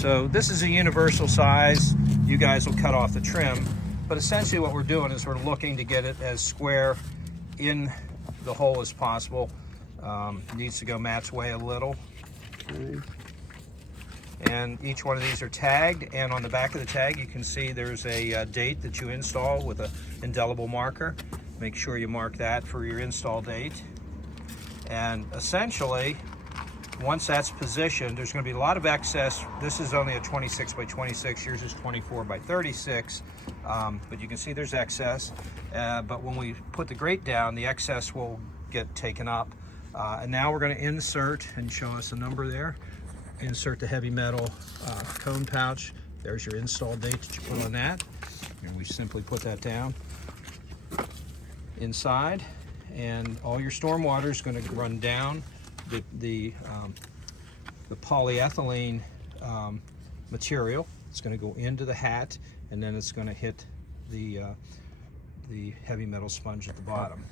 So this is a universal size. You guys will cut off the trim, but essentially what we're doing is we're looking to get it as square in the hole as possible. Needs to go Matt's way a little. Okay. And each one of these are tagged, and on the back of the tag you can see there's a date that you install with an indelible marker. Make sure you mark that for your install date. And essentially, once that's positioned, there's going to be a lot of excess. This is only a 26 by 26, yours is 24 by 36, but you can see there's excess. But when we put the grate down, the excess will get taken up. And now we're going to insert, and show us a number there. Insert the heavy metal cone pouch. There's your install date that you put on that. And we simply put that down inside, and all your storm water is going to run down the polyethylene material. It's going to go into the hat, and then it's going to hit the heavy metal sponge at the bottom.